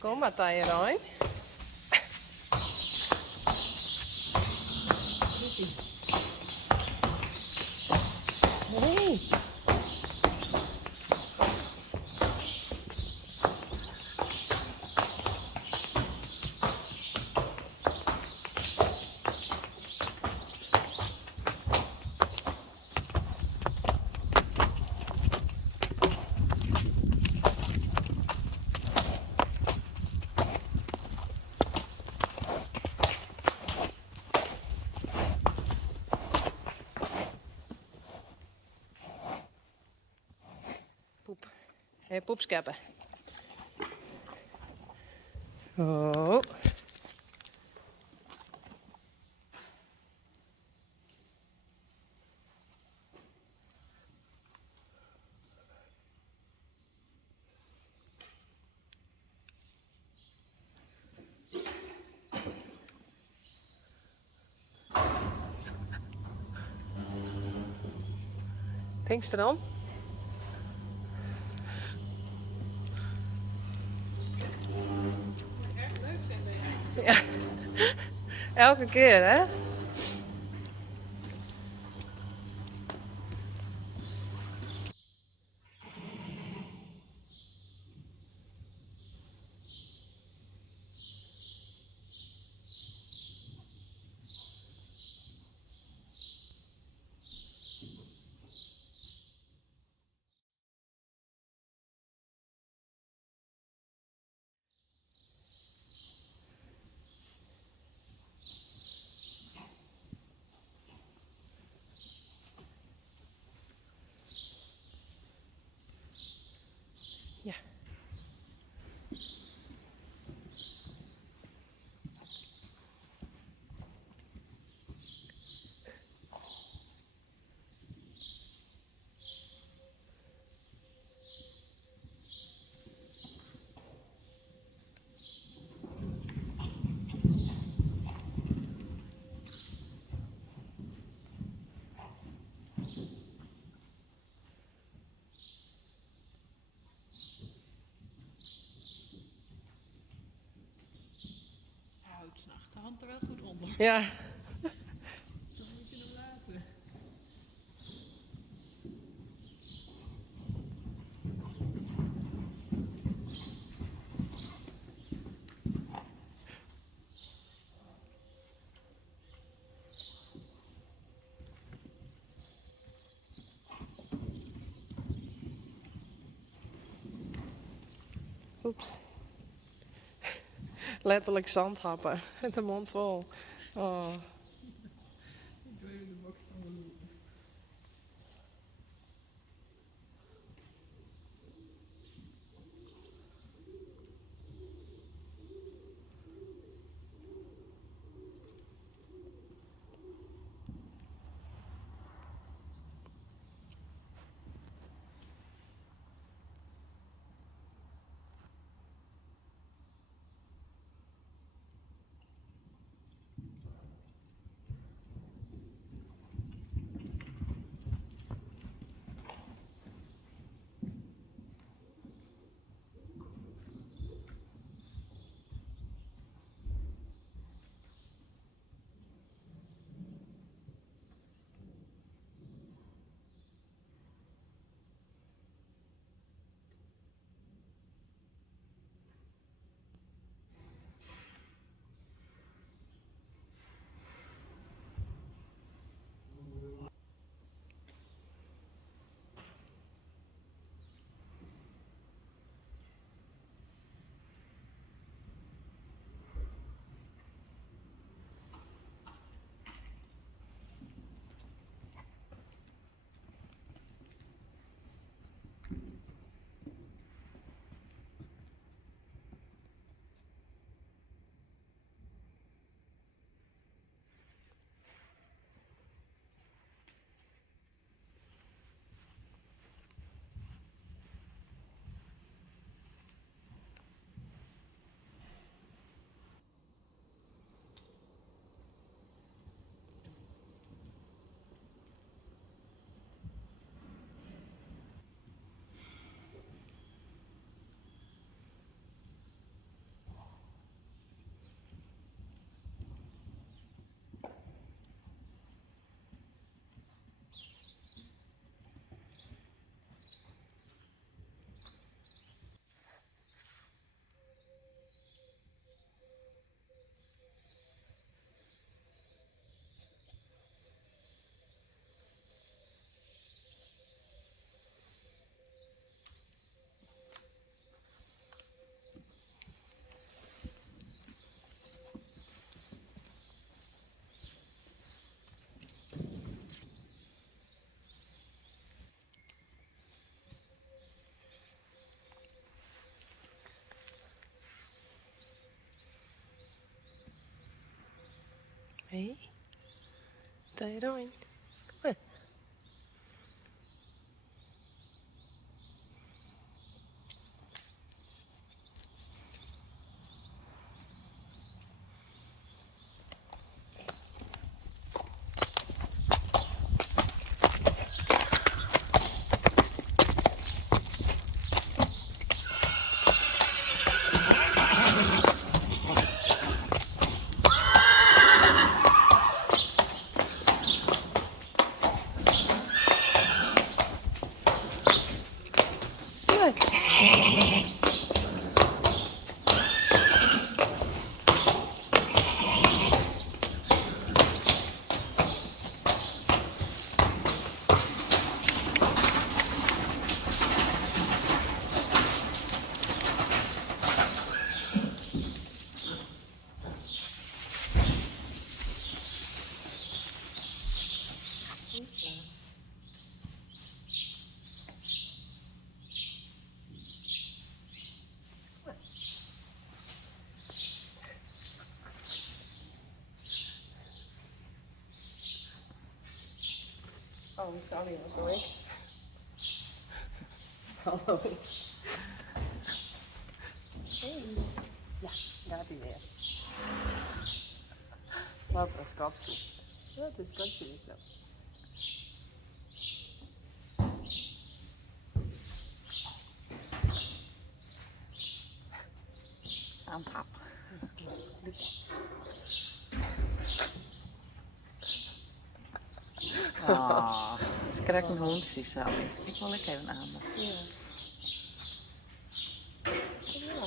Kom maar, Tijrijn. Nee. Poep. Hé, poepskeppen. Oh. Denk je dan? Echt leuk zijn bij jou. Ja. Elke keer, hè? Ja. Hij houdt s'nachts de hand er wel goed onder. Ja. Dan moet je hem laten. Oeps. Letterlijk zandhappen. Met de mond vol. Oh. Ik doe even de box van de loer. Hé. Daar je erin. Kom maar. Oh, sorry, was hoor ik. Hallo. Hey. Ja, daar is hij weer. Wat een schatje. Wat een schatje is dat. Aanpap. Oh, het is correct een hond, Sally. Ik wil lekker even aandacht. Ja. Ja.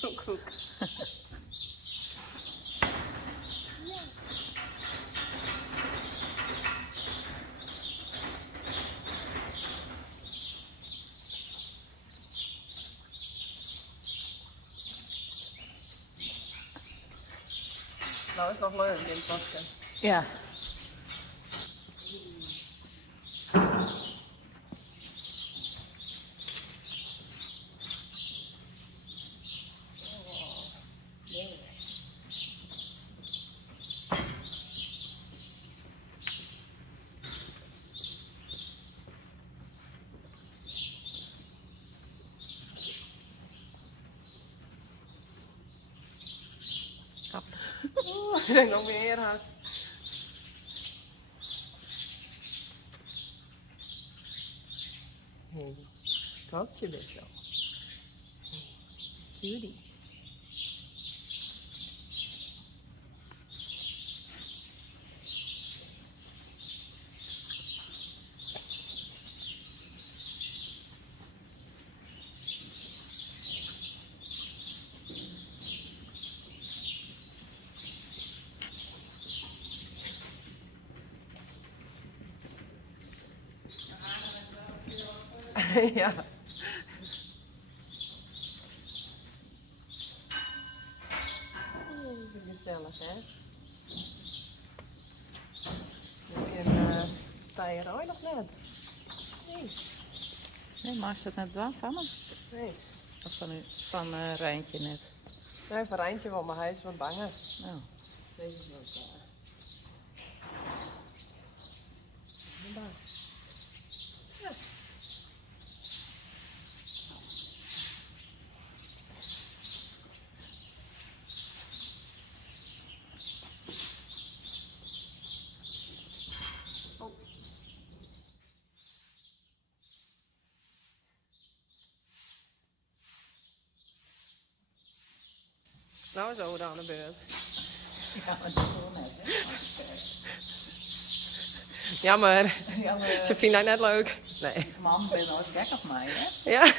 Koek, koek. Nou is nog leuk in het bosje. Ja. Oh, ik denk nog meer haast. Hey, schatje best wel. Judy. Ja. Gezellig, hè? En taaienrooi nog net. Nee. Nee, maar is dat net wel van hem? Nee. Of van Rijntje net? Nee, van Rijntje wel, maar hij is wat banger. Oh. Deze is wat bang. Ja. Oh. Nou is Oda aan de beurt. Ja, maar dat is wel net, hè? Jammer, Ja, maar ze vindt dat net leuk. Nee. man, ben je wel gek op mij, hè? Ja.